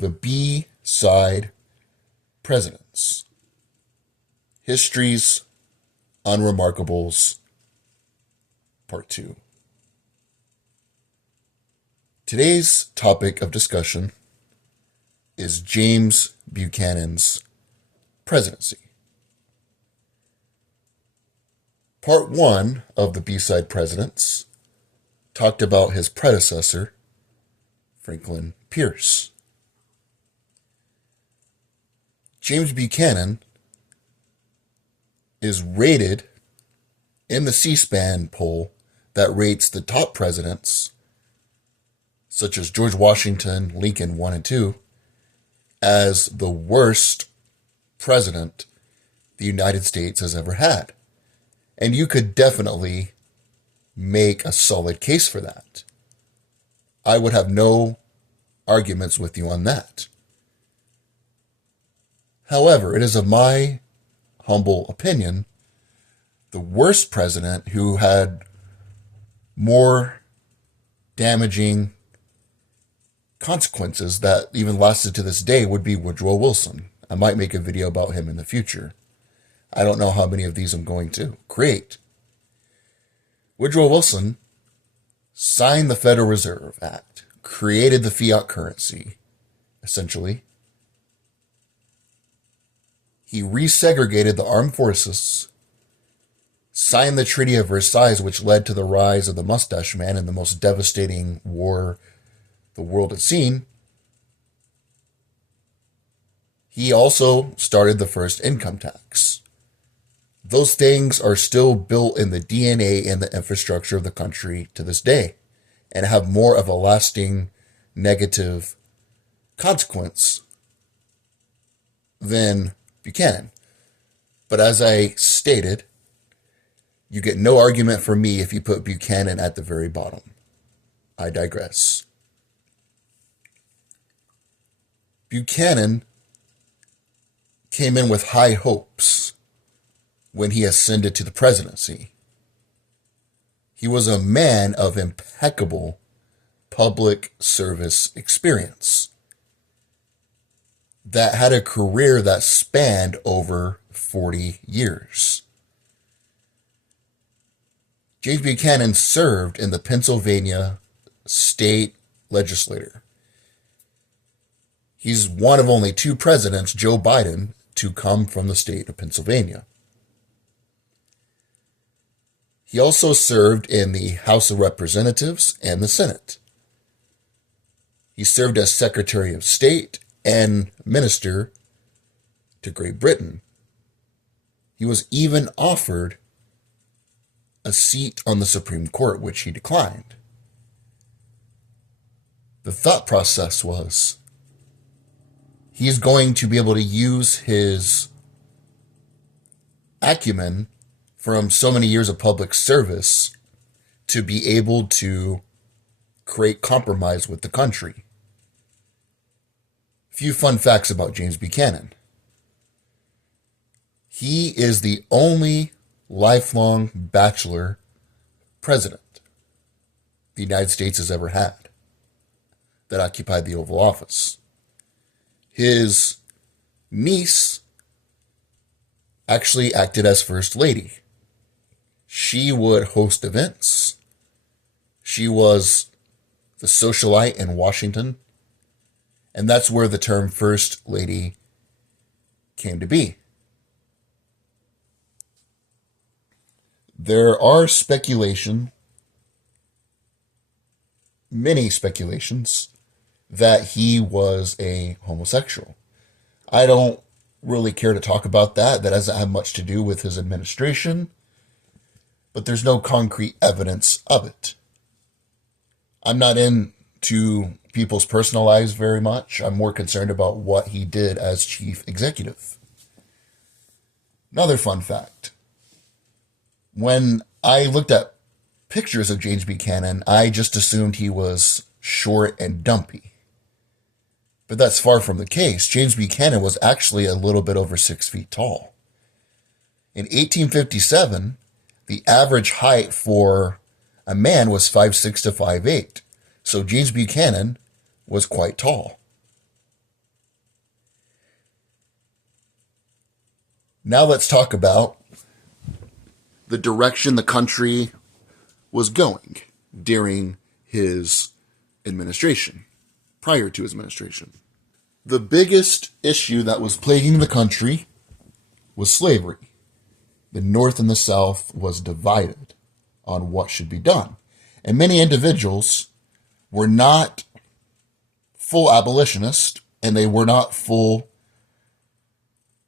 the B-side presidents. History's Unremarkables, Part 2. Today's topic of discussion is James Buchanan's presidency. Part 1 of the B-side presidents talked about his predecessor, Franklin Pierce. James Buchanan is rated in the C-SPAN poll that rates the top presidents, such as George Washington, Lincoln 1 and 2, as the worst president the United States has ever had. And you could definitely make a solid case for that. I would have no arguments with you on that. However, it is of my humble opinion, the worst president who had more damaging consequences that even lasted to this day would be Woodrow Wilson. I might make a video about him in the future. I don't know how many of these I'm going to create. Woodrow Wilson signed the Federal Reserve Act, created the fiat currency, essentially. He resegregated the armed forces, signed the Treaty of Versailles, which led to the rise of the Mustache Man and the most devastating war the world had seen. He also started the first income tax. Those things are still built in the DNA and the infrastructure of the country to this day and have more of a lasting negative consequence than Buchanan. But as I stated, you get no argument from me if you put Buchanan at the very bottom. I digress. Buchanan came in with high hopes when he ascended to the presidency. He was a man of impeccable public service experience that had a career that spanned over 40 years. James Buchanan served in the Pennsylvania state legislature. He's one of only two presidents, Joe Biden, to come from the state of Pennsylvania. He also served in the House of Representatives and the Senate. He served as Secretary of State and Minister to Great Britain. He was even offered a seat on the Supreme Court, which he declined. The thought process was he's going to be able to use his acumen from so many years of public service to be able to create compromise with the country. A few fun facts about James Buchanan. He is the only lifelong bachelor president the United States has ever had that occupied the Oval Office. His niece actually acted as First Lady. She would host events. She was the socialite in Washington. And that's where the term First Lady came to be. There are many speculations, that he was a homosexual. I don't really care to talk about that. That doesn't have much to do with his administration, but there's no concrete evidence of it. I'm not into people's personal lives very much. I'm more concerned about what he did as chief executive. Another fun fact. When I looked at pictures of James Buchanan, I just assumed he was short and dumpy. But that's far from the case. James Buchanan was actually a little bit over 6 feet tall. In 1857, the average height for a man was 5'6" to 5'8". So James Buchanan was quite tall. Now let's talk about the direction the country was going during his administration, prior to his administration. The biggest issue that was plaguing the country was slavery. The North and the South was divided on what should be done. And many individuals were not full abolitionists, and they were not full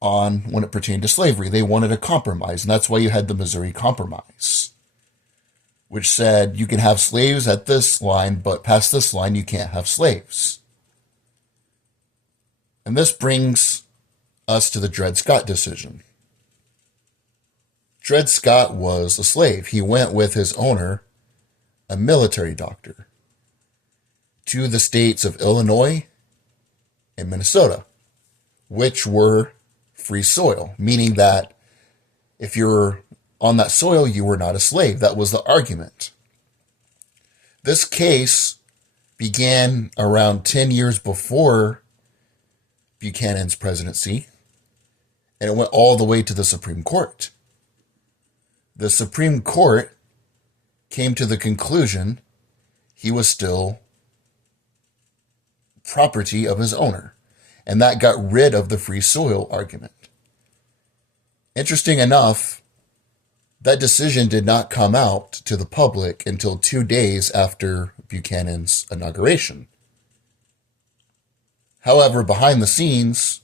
on when it pertained to slavery. They wanted a compromise, and that's why you had the Missouri Compromise, which said you can have slaves at this line, but past this line you can't have slaves. And this brings us to the Dred Scott decision. Dred Scott was a slave. He went with his owner, a military doctor, to the states of Illinois and Minnesota, which were free soil, meaning that if you're on that soil, you were not a slave. That was the argument. This case began around 10 years before Buchanan's presidency, and it went all the way to the Supreme Court. The Supreme Court came to the conclusion he was still property of his owner, and that got rid of the free soil argument. Interesting enough, that decision did not come out to the public until 2 days after Buchanan's inauguration. However, behind the scenes,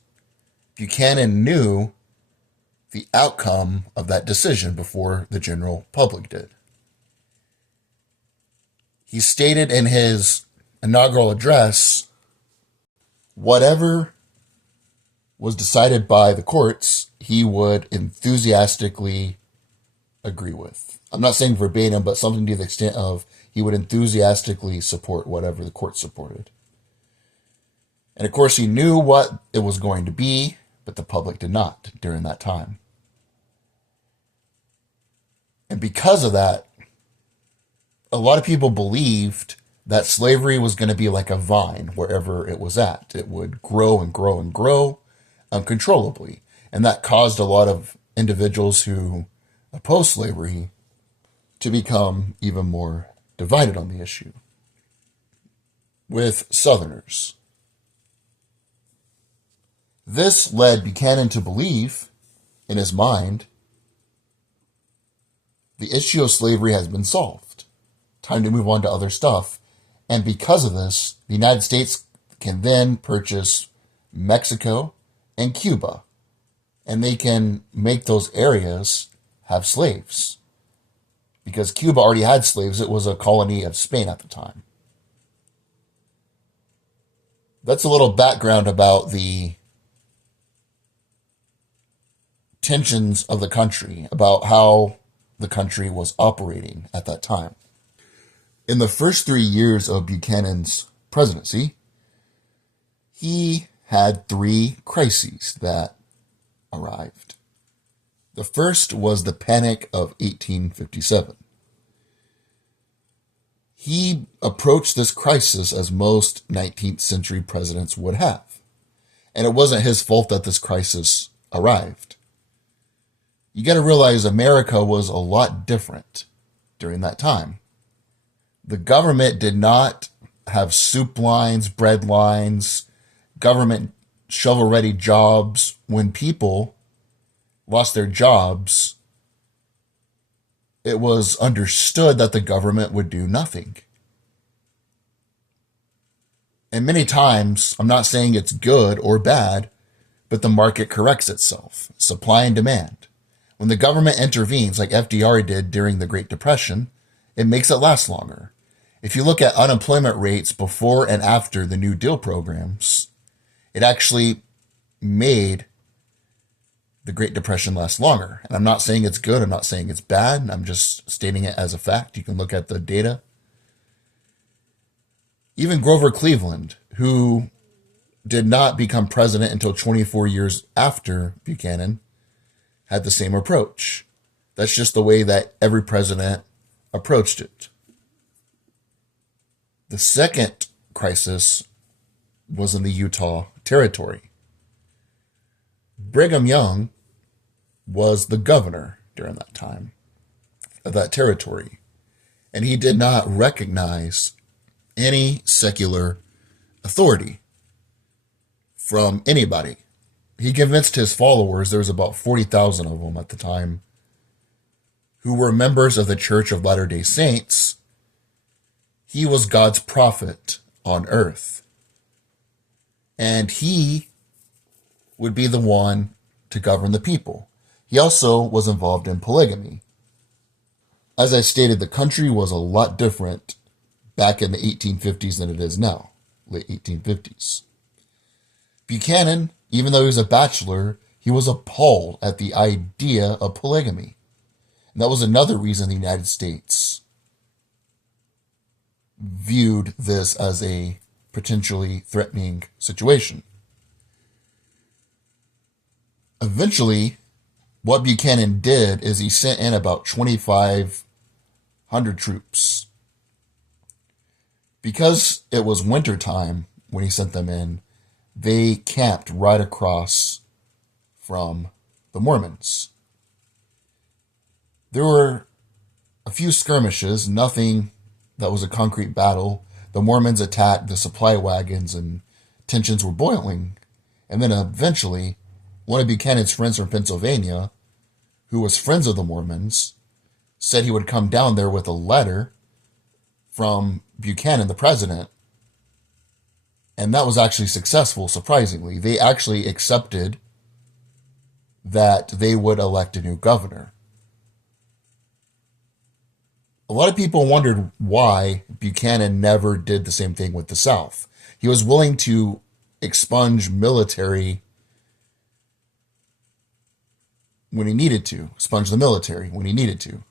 Buchanan knew the outcome of that decision before the general public did. He stated in his inaugural address, whatever was decided by the courts, he would enthusiastically agree with. I'm not saying verbatim, but something to the extent of he would enthusiastically support whatever the court supported. And of course, he knew what it was going to be, but the public did not during that time. And because of that, a lot of people believed that slavery was going to be like a vine wherever it was at. It would grow and grow and grow uncontrollably. And that caused a lot of individuals who opposed slavery to become even more divided on the issue. With Southerners, this led Buchanan to believe, in his mind, the issue of slavery has been solved. Time to move on to other stuff. And because of this, the United States can then purchase Mexico and Cuba, and they can make those areas have slaves. Because Cuba already had slaves, it was a colony of Spain at the time. That's a little background about the tensions of the country, about how the country was operating at that time. In the first 3 years of Buchanan's presidency, he had 3 crises that arrived. The first was the Panic of 1857. He approached this crisis as most 19th century presidents would have. And it wasn't his fault that this crisis arrived. You got to realize America was a lot different during that time. The government did not have soup lines, bread lines, government shovel-ready jobs. When people lost their jobs, it was understood that the government would do nothing. And many times, I'm not saying it's good or bad, but the market corrects itself. Supply and demand. When the government intervenes, like FDR did during the Great Depression, it makes it last longer. If you look at unemployment rates before and after the New Deal programs, it actually made the Great Depression last longer. And I'm not saying it's good. I'm not saying it's bad. I'm just stating it as a fact. You can look at the data. Even Grover Cleveland, who did not become president until 24 years after Buchanan, had the same approach. That's just the way that every president approached it. The second crisis was in the Utah Territory. Brigham Young was the governor during that time of that territory. And he did not recognize any secular authority from anybody. He convinced his followers, there was about 40,000 of them at the time, who were members of the Church of Latter-day Saints. He was God's prophet on earth. And he would be the one to govern the people. He also was involved in polygamy. As I stated, the country was a lot different back in the 1850s than it is now, late 1850s. Buchanan, even though he was a bachelor, he was appalled at the idea of polygamy. And that was another reason the United States viewed this as a potentially threatening situation. Eventually, what Buchanan did is he sent in about 2,500 troops. Because it was winter time when he sent them in, they camped right across from the Mormons. There were a few skirmishes, nothing that was a concrete battle. The Mormons attacked the supply wagons and tensions were boiling. And then eventually, one of Buchanan's friends from Pennsylvania, who was friends of the Mormons, said he would come down there with a letter from Buchanan, the president. And that was actually successful, surprisingly. They actually accepted that they would elect a new governor. A lot of people wondered why Buchanan never did the same thing with the South. He was willing to expunge military when he needed to, expunge the military when he needed to.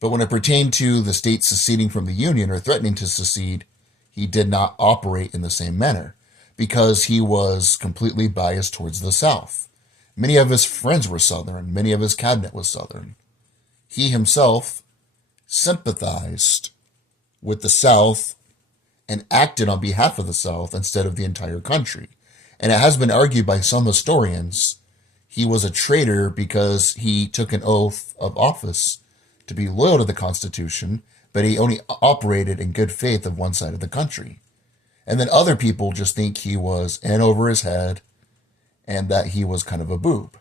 But when it pertained to the states seceding from the Union or threatening to secede, he did not operate in the same manner because he was completely biased towards the South. Many of his friends were Southern. Many of his cabinet was Southern. He himself sympathized with the South and acted on behalf of the South instead of the entire country. And it has been argued by some historians he was a traitor because he took an oath of office to be loyal to the Constitution, but he only operated in good faith of one side of the country. And then other people just think he was in over his head and that he was kind of a boob.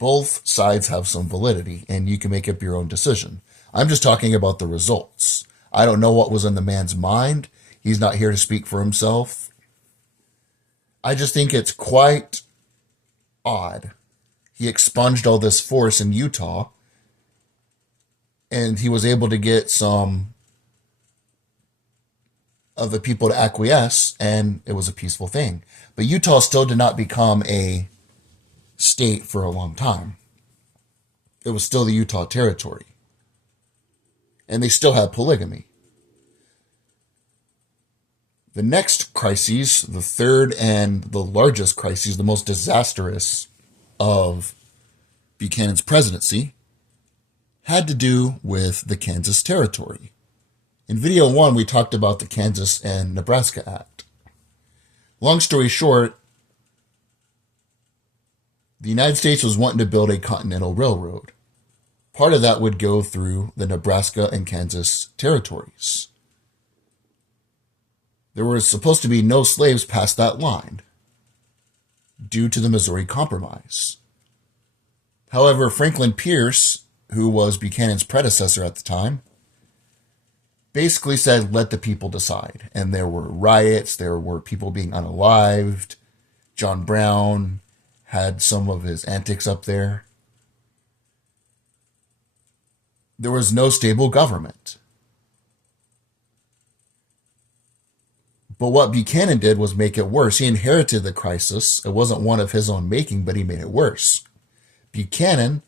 Both sides have some validity, and you can make up your own decision. I'm just talking about the results. I don't know what was in the man's mind. He's not here to speak for himself. I just think it's quite odd. He expunged all this force in Utah, and he was able to get some of the people to acquiesce, and it was a peaceful thing. But Utah still did not become a state for a long time. It was still the Utah Territory. And they still had polygamy. The next crises, the third and the largest crises, the most disastrous of Buchanan's presidency, had to do with the Kansas Territory. In video 1, we talked about the Kansas and Nebraska Act. Long story short, the United States was wanting to build a continental railroad. Part of that would go through the Nebraska and Kansas territories. There were supposed to be no slaves past that line due to the Missouri Compromise. However, Franklin Pierce, who was Buchanan's predecessor at the time, basically said, let the people decide. And there were riots, there were people being unalived. John Brown had some of his antics up there. There was no stable government. But what Buchanan did was make it worse. He inherited the crisis. It wasn't one of his own making, but he made it worse. Buchanan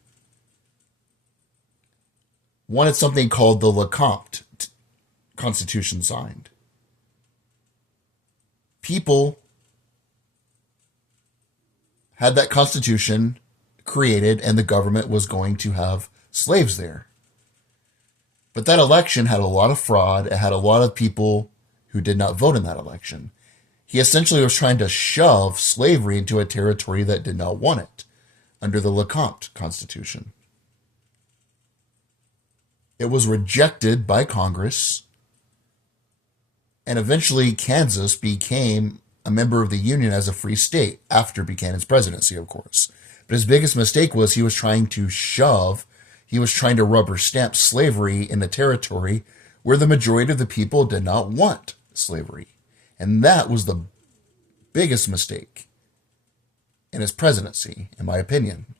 wanted something called the Lecompte Constitution signed. People had that constitution created, and the government was going to have slaves there. But that election had a lot of fraud. It had a lot of people who did not vote in that election. He essentially was trying to shove slavery into a territory that did not want it. under the Lecompte Constitution. It was rejected by Congress, and eventually Kansas became a member of the Union as a free state after Buchanan's presidency, of course. But his biggest mistake was he was trying to rubber stamp slavery in a territory where the majority of the people did not want slavery. And that was the biggest mistake in his presidency, in my opinion.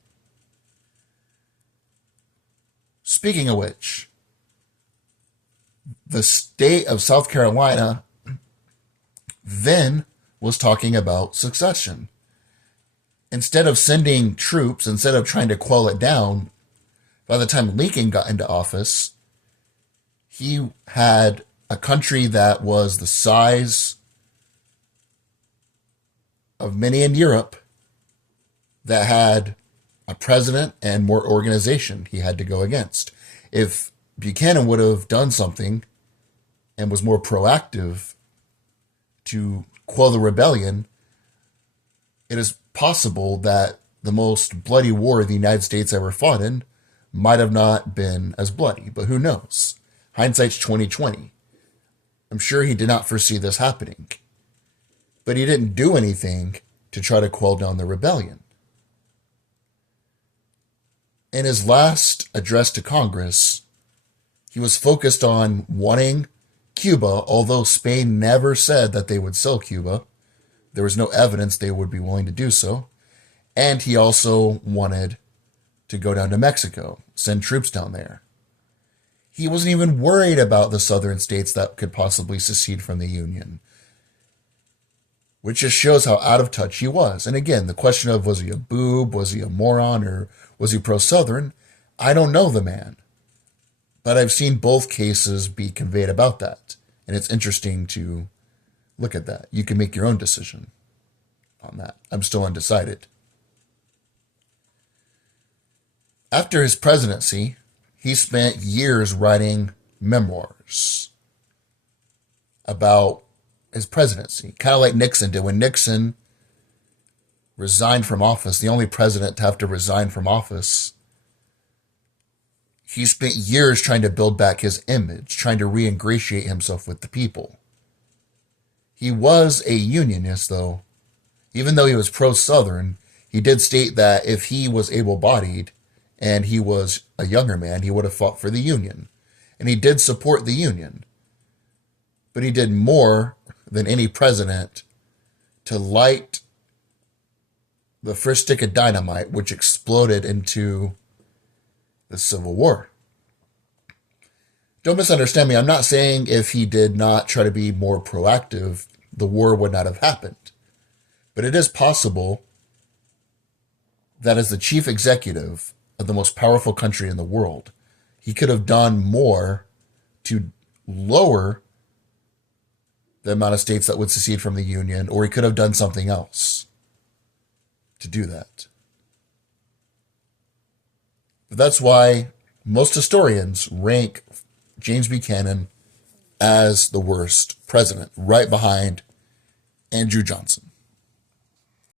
Speaking of which, the state of South Carolina then was talking about succession. Instead of sending troops, instead of trying to quell it down, by the time Lincoln got into office, he had a country that was the size of many in Europe that had a president and more organization he had to go against. If Buchanan would have done something and was more proactive to quell the rebellion, it is possible that the most bloody war the United States ever fought in might have not been as bloody, but who knows? Hindsight's 2020. I'm sure he did not foresee this happening, but he didn't do anything to try to quell down the rebellion. In his last address to Congress, he was focused on wanting Cuba, although Spain never said that they would sell Cuba. There was no evidence they would be willing to do so. And he also wanted to go down to Mexico, send troops down there. He wasn't even worried about the southern states that could possibly secede from the Union, which just shows how out of touch he was. And again, the question of was he a boob, was he a moron, or was he pro-Southern? I don't know the man, but I've seen both cases be conveyed about that. And it's interesting to look at that. You can make your own decision on that. I'm still undecided. After his presidency, he spent years writing memoirs about his presidency, kind of like Nixon did. When Nixon resigned from office, the only president to have to resign from office, he spent years trying to build back his image, trying to re-ingratiate himself with the people. He was a unionist, though. Even though he was pro-Southern, he did state that if he was able-bodied and he was a younger man, he would have fought for the Union. And he did support the Union. But he did more than any president to light the first stick of dynamite, which exploded into the Civil War. Don't misunderstand me. I'm not saying if he did not try to be more proactive, the war would not have happened. But it is possible that as the chief executive of the most powerful country in the world, he could have done more to lower the amount of states that would secede from the Union, or he could have done something else to do that. But that's why most historians rank James Buchanan as the worst president, right behind Andrew Johnson.